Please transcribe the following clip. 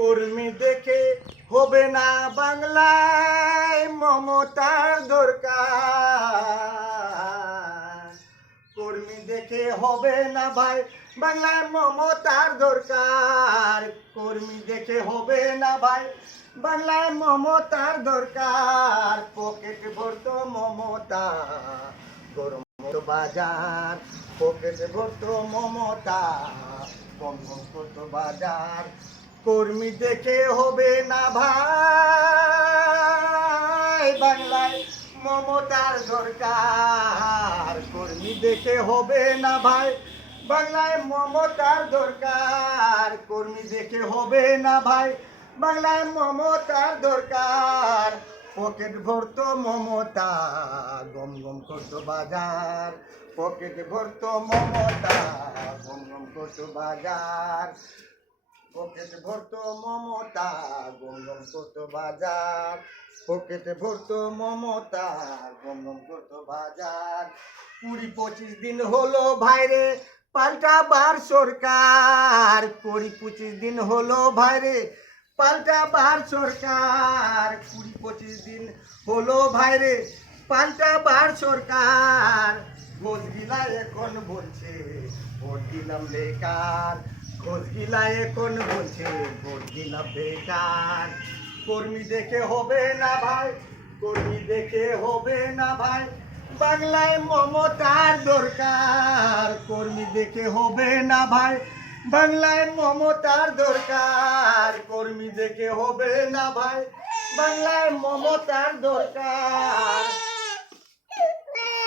কর্মী দেখে হবে না বাংলায় মমতার দরকার। কর্মী দেখে হবে না ভাই বাংলায় মমতার দরকার। কর্মী দেখে হবে না ভাই বাংলায় মমতার দরকার। পকেট ভরত মমতা গরম বাজার, পকেট ভরত মমতা কম কত বাজার। কর্মী দেখে হবে না ভাই বাংলায় মমতার দরকার। কর্মী দেখে হবে না ভাই বাংলায় মমতার দরকার। কর্মী দেখে হবে না ভাই বাংলায় মমতার দরকার। পকেট ভরত মমতা গম গম করতো বাজার। পকেট ভরত মমতা গম গম করতো বাজার। পকেট ভরত মমতা গম গম করতো বাজার। পকেট ভরত মমতা গম গম করতো বাজার। 20-25 দিন হলো ভাইরে পাল্টাবার সরকার। 20-25 দিন হলো ভাইরে পাল্টাবার সরকার। 20-25 দিন হলো ভাইরে পাল্টাবার সরকার। ঘোষগিলা এখন বলছে ভোট দিলাম বেকার। ঘোষগিলা এখন বলছে ভোট দিলাম বেকার। কর্মী দেখে হবে না ভাই, কর্মী দেখে হবে না ভাই বাংলায় মমতার দরকার। কর্মী দেখে হবে না ভাই বাংলায় মমতার দরকার। কর্মী দেখে হবে না ভাই বাংলায় মমতার দরকার।